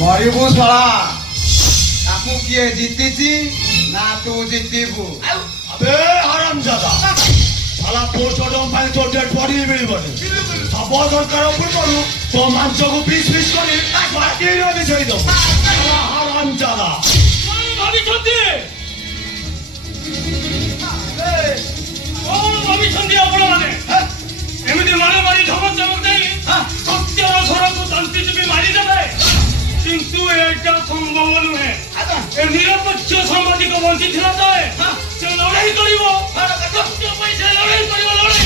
मरबू शला ताकू किए जीतीची ना तू जीतीबू अबे हरामजादा साला पोस्टडम पाई तो डेड बॉडी मिलबनी सब दरकार पूर्वरु तो मांसको पीस पीस करी बाकी रे छई दो साला हरामजादा भाभी छंदी भाभी छंदी आपण माने एमिति मारे मारी धमक धमक देई सत्यर घरको तंत्री भी मारी देबे किंतु एटा संभव नुहे ए निरपक्ष सामाजिक वंचित थिला जाए से लड़ाई करिवो सत्य पैसे लड़ाई करिवो लड़ाई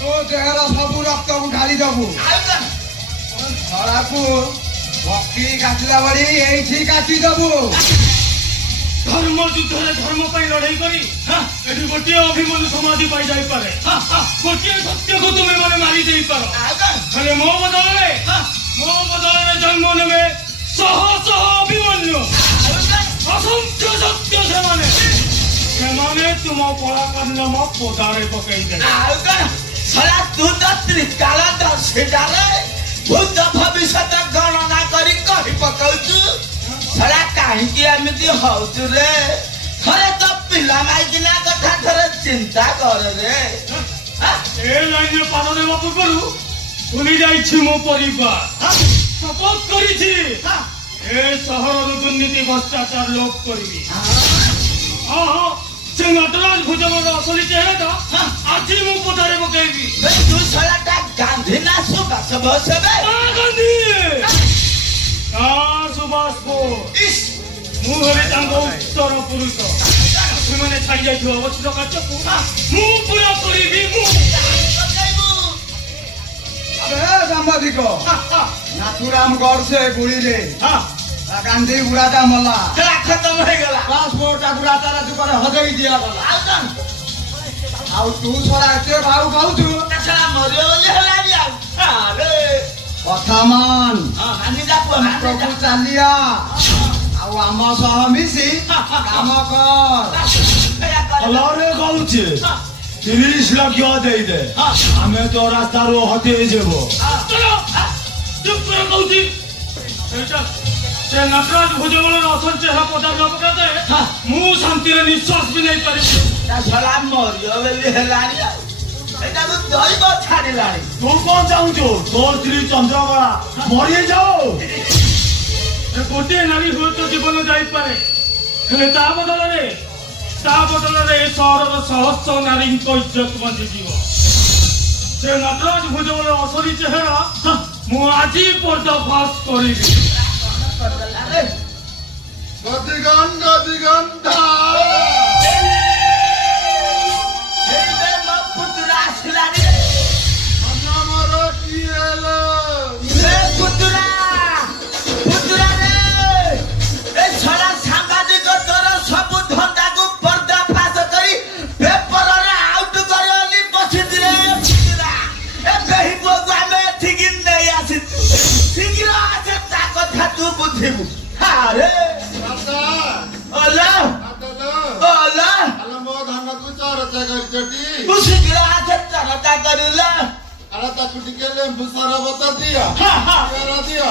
तो देहर सब रक्त उठाली दबू शलाकू बकरी काटिला बड़ी एठी काटी दबू धर्म युद्ध धर्म पाई लड़ाई करी एठी गोटे अभिमन्यु समाधि पाई जाई पारे गोटे सत्य को तुमे माने मारी देई पारो खाली मो बदले जन्म नेबे सह सह अभिमन्यु असंख्य सत्य सेमाने तुम पराक्रम नाम पोदारे पकई दे सला तू तो त्रिकालदर्शी डाले भूत भविष्य गणना करी कही पकाउछु सला काहे कि एमिति होउछु रे थरे तो पिला माइकिना कथा थरे चिंता कर रे ए लाइन पाद देवा पूर्वरु भूली जाइछि मो परिवार शपथ करिछि ए शहर दुर्नीति भ्रष्टाचार लोप करबी से नटराज भुजंगर असली चेहरा आज मु पदारे पकेबी तू सलाटा गांधी ना सुभाष बोस बे गांधी सुभाष बोस मु हरे तांको उत्तर पुरुष तुमने छाई जाई थो अवचित कार्यकु मु पूरा करबी मु अबे संवादिक नाथुराम गढ़ से गुड़ी रे गांधी बुढ़ाटा मला चला खत्म हो गला पासपोर्ट बुढ़ाटा दुकान हजई दिया गला आउ तू सरा एते भाउ खाउछु चला मरियो बोली हलानी अरे कथामान मानी जा को प्रभु चालिया आउ आम सह मिसी काम कर अलारे कहूचे 30 लाख दे दे हमें तो रास्ता रो हटे जेबो चलो चुप कर कहूची से नटराज भुजंगर असल चेहरा पदार न पकाते मु शांति रे निश्वास भी नहीं करी सला मरियो बोली हलानी एटा तो दई को छाड़ी लानी तू कौन चाहूचो तोर स्त्री चंद्रकला मरी जाओ गोटे नारी हुए तो जीवन जाई पारे हेले ता बदल रे शहर सहस्र नारी को इज्जत बंधी जीव से नटराज भुजंगर असली चेहरा मु आज पर्दाफाश करिबी गदिगंधा एबे म पुतरा सिलानी हमर किएलो ए पुतरा रे ए छड़ा सामाजिक तर सब धंदा को पर्दाफाश करी पेपर रे आउट करली पछित रे पुतरा ए बेही बोगु हमें ठीक नहीं आसी ठीक आसे ता कथा तू बुझिबू अरे अल्लाह अल्लाह मो धन को चरचा करचटी मुसिकिरा आसे तरता करूला अरे ताकू टिके लेंबू सरबत दिया करा दिया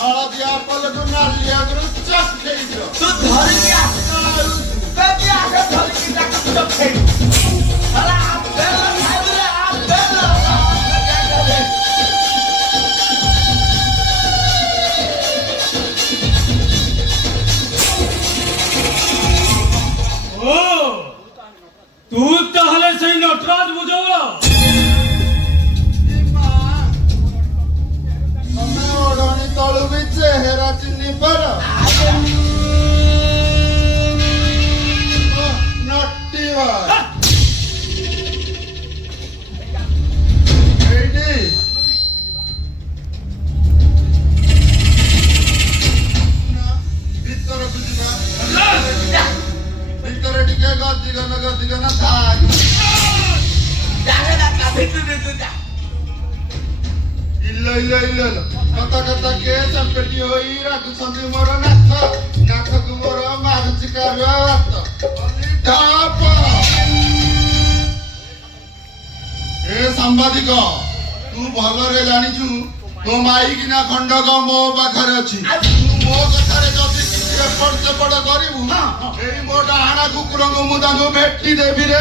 हला दिया पले तो नालिया करू चक खेई दो तू धर के बेबी आके धर के ताक तो खेई अला आप बेला खाइले आप बेला ओ तू ताहले सही नटराज भुजंगर तमे ओढणी तळु भी चेहरा चिन्नी पर नट्टी वर एडी भीतर बुझना भीतर टिके गदिगन थाक जाने ना काफी तू जा ಇಲ್ಲ ಕಥ ಕೆ ಚಂಪೆಟಿ ಹೋಯಿ ರಾಕು ಸಂದಿ ಮೊರ ನಾಥಕು ಮೊರ ಮಾರುಚಿ ಕಾರ್ಯ ढाप ए सांबादिक तू भलरे जानिछु तो माई किना खंडक मो पाखरे अछि मो कथारे जदि किछि एपट सेपट करिबु एई मो डाहाणा कुकुरंग मु तांको भेटी देबि रे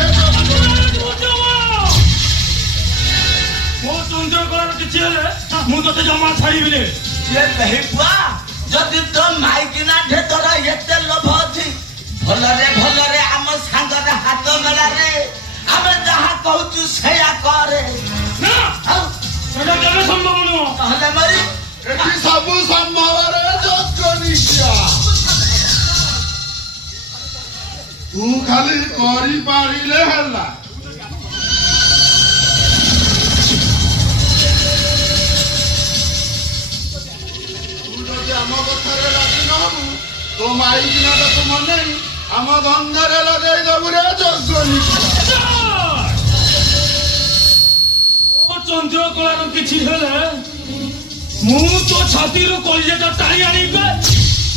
ମୋ ଚନ୍ଦ୍ରକଳାର କିଛି ହେଲେ ମୁଁ ତତେ ଜମା ଛାଡ଼ିବିନି। ये नहीं पुआ जदि तो माइकिना ढेतर एते लोभ अछि भलरे आम सांगरे हाथ मेला रे आमे जहा कहूचु सेया करे ନା ସେଟା କେବେ ସମ୍ଭବ ନୁହଁ। कहले मरी एठी सबु संभव रे जोगनिया तू खाली करि पारिले हल्ला आम कथारे राजी नहबु तो माई किना तो मने आम धंधारे लगे देबु रे जोगनी ମୋ ଚନ୍ଦ୍ରକଳାର କିଛି ହେଲେ ମୁଁ ତୋ ଛାତିରୁ କଲିଜାଟା ଟାଣି ଆଣିବି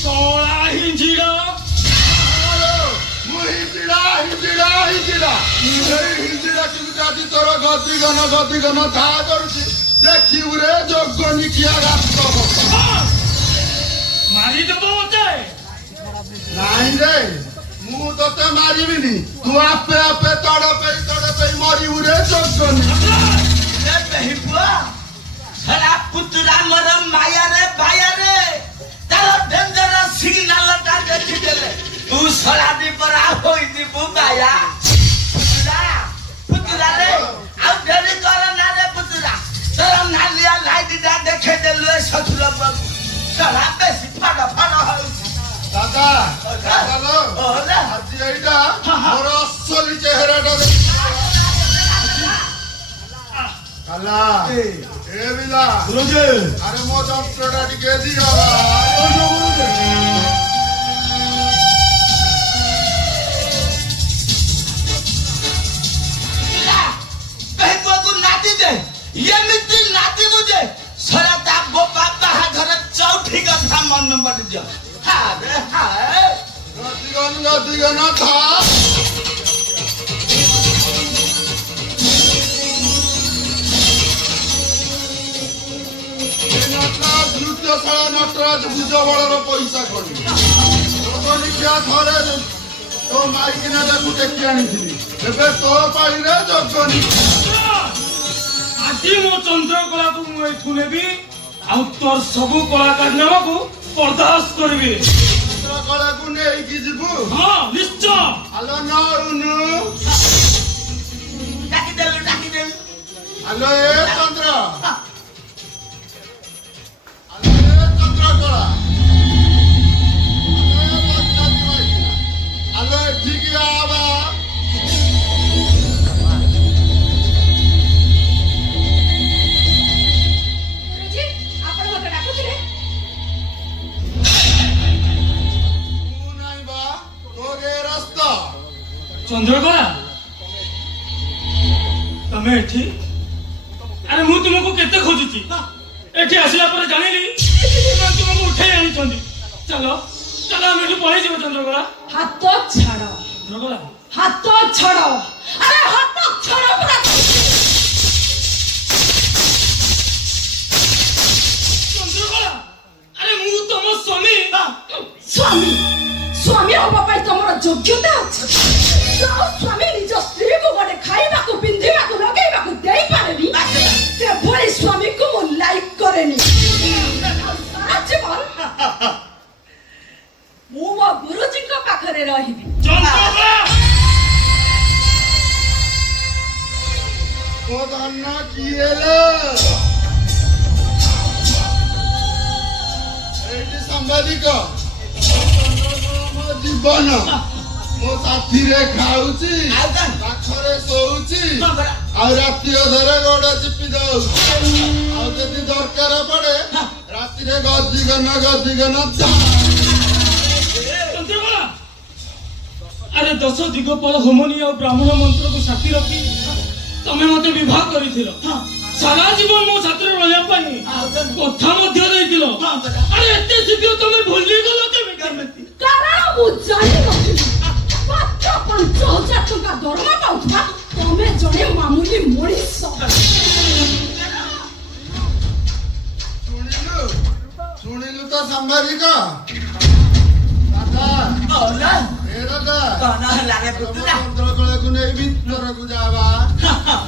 କଳା ହିଞ୍ଜିଡ଼ା ମୁଁ ହିଞ୍ଜିଡ଼ା ଏଇ ହିଞ୍ଜିଡ଼ା କିନ୍ତୁ ଆଜି ତୋର ଗଦିଗନ ଧା କରୁଛି ଦେଖିବୁ ରେ ଯୋଗନି କିଆ ରାସ୍ତ ମାରିଦେବ ମତେ। ନାଇଁ ରେ ମୁଁ ତତେ ମାରିବିନି ତୁ ଆପେ ଆପେ ତଡପେଇ ମରିବୁ ରେ ଯୋଗନି ये नहीं पुआ सला पुतरा मर माया रे तारो डेंजर सिग्नल ता देखि देले तू सला दी पर आ होई दी बुबाया पुतरा रे आ डेरी कर ना रे पुतरा तोरा नालिया लाइट दा देखे देले ससुर बाबू सला बेसी फाड़ा हो दादा ओला ଆଜି ଏଇଟା ମୋର ଅସଲି ଚେହେରାଟା କାଲା ଏ ବିଲା ଗୁରୁଜୀ ଆରେ ମୋ ଯନ୍ତ୍ରଟା ଟିକେ ଦିଅ ଏମିତି ନାତି ବୁଝେ ସରା ତା ବୋପା ବାହାଘର ଚଉଠି କଥା ମନ ପଡିଯିବ ହାରେ ହାଏ ଗଦିଗନ ଥା ନୃତ୍ୟଶାଳା ନଟରାଜ ଭୁଜ ବଳର ପଇସା କଲି ଦେଖିଆ ଥରେ ତୋ ମାଇକିନା ତାକୁ ଟେକି ଆଣିଥିଲି ଏବେ ତୋ ପାଇରେ ଯୋଗନି ଆଜି ମୋ ଚନ୍ଦ୍ରକଳାକୁ ମୁଁ ଏଠୁ ନେବି ଆଉ ତୋର ସବୁ କଳାକାରନାମାକୁ ବରଦାସ୍ତ କରିବି। କଳାକୁ ନେଇକି ଯିବୁ ହଁ ନିଶ୍ଚୟ। ଆଲୋ ନଉନୁ ଡାକିଦେଲୁ ଆଲୋ ଏ ଚନ୍ଦ୍ର ଚନ୍ଦ୍ରକଳା ଆଲୋ ଏଠିକି ଆବା ଗୁରୁଜୀ ଆପଣ ମତେ ଡାକୁଥିଲେ? ମୁଁ ନାଇଁ ବା ତୋରେ ରାସ୍ତା ଚନ୍ଦ୍ରକଳା ତମେ ଏଠି ଆରେ ମୁଁ ତୁମକୁ କେତେ ଖୋଜୁଛି ଏଠି ଆସିଲା ପରେ ଜାଣିଲି ସେମାନେ ତୁମକୁ ଉଠେଇ ଆଣିଛନ୍ତି। ଚାଲ ଆମେ ଏଠୁ ପଳେଇଯିବ ଚନ୍ଦ୍ରକଳା। ହାତ ଛାଡ ଚନ୍ଦ୍ରକଳା ହାତ ଛାଡ ଆରେ ହାତ ଛାଡ ପୁରା ଚନ୍ଦ୍ରକଳା ଆରେ ମୁଁ ତମ ସ୍ୱାମୀ ହବା ପାଇଁ ତମର ଯୋଗ୍ୟତା ଅଛି। ଯୋଉ ସ୍ୱାମୀ ନିଜ ସ୍ତ୍ରୀକୁ ଗୋଟେ ଖାଇବାକୁ ପିନ୍ଧିବାକୁ ଲଗେଇବାକୁ ଦେଇପାରେନି ସେଭଳି ସ୍ୱାମୀକୁ ମୁଁ ଲାଇକ୍ କରେନି। ସାରା ଜୀବନ ମୁଁ ମୋ ଗୁରୁଜୀଙ୍କ ପାଖରେ ରହିବି। ଚନ୍ଦ୍ରକଳା ଓ ଧନ କିଏ ଲୋ ଏଇଠି ସାମ୍ବାଦିକ ମୋ ଜୀବନ ମୋ ସାଥିରେ ଖାଉଛି ପାଖରେ ଶୋଉଛି ଆଉ ରାତି ଅଧରେ ଗୋଡ ଚିପି ଦଉଛି ଆଉ ଯଦି ଦରକାର ପଡେ ରାତିରେ ଗଦିଗନ ଚନ୍ଦ୍ରକଳା ଆରେ 10 ଦିଗପାଳ ହୋମନି ଆଉ ବ୍ରାହ୍ମଣ ମନ୍ତ୍ରକୁ ସାଥୀ ରଖି ତମେ ମତେ ବିବାହ କରିଥିଲ। ସାରା ଜୀବନ ମୋ ସାଥିରେ ରହିବା ପାଇଁ କଥା ମଧ୍ୟ ଦେଇଥିଲ। ଆରେ ଏତେ ଶୀଘ୍ର ତମେ ଭୁଲିଗଲ କେମିତି? କାରଣ ମୁଁ ଜାଣିନଥିଲି ମାତ୍ର 5,000 ଟଙ୍କା ଦରମା ପାଉଥିବା ତମେ ଜଣେ ମାମୁଲି ମଣିଷ। ଶୁଣିଲୁ ତ ସାମ୍ବାଦିକ ଦାଦା କଣ ଏ ଦାଦା କଣ ହେଲା ରେ ପୁତୁରା ଚନ୍ଦ୍ରକଳାକୁ ନେଇ ଭିତରକୁ ଯାବା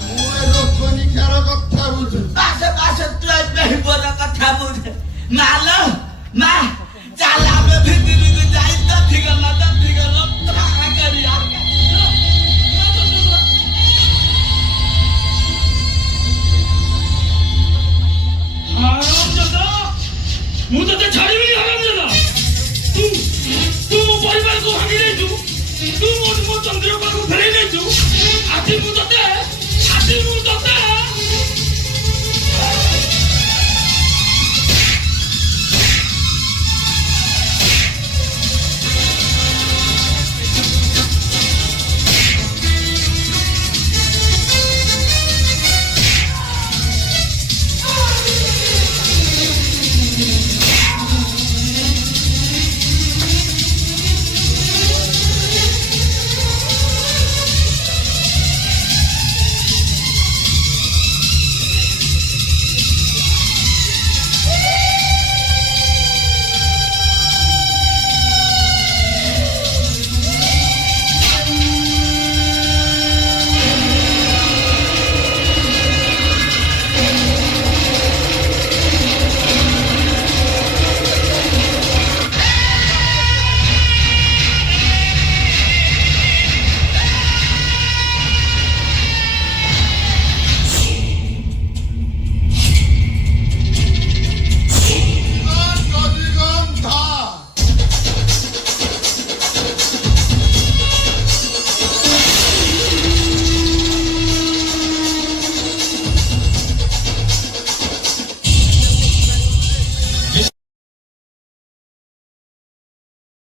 ମୁଁ ଏ ଲୋକନିକ୍ଷାର କଥା ବୁଝୁ ବାସ ତୁ ଏବେ ବଡ କଥା ବୁଝେ ମାଲ ମା ଚାଲ ଆମେ ଭିତରକୁ ଯାଇ ତ ଠିକ କାଣା କରିବା ହାରାମଜାଦା, ମୁଁ ତତେ ଛାଡି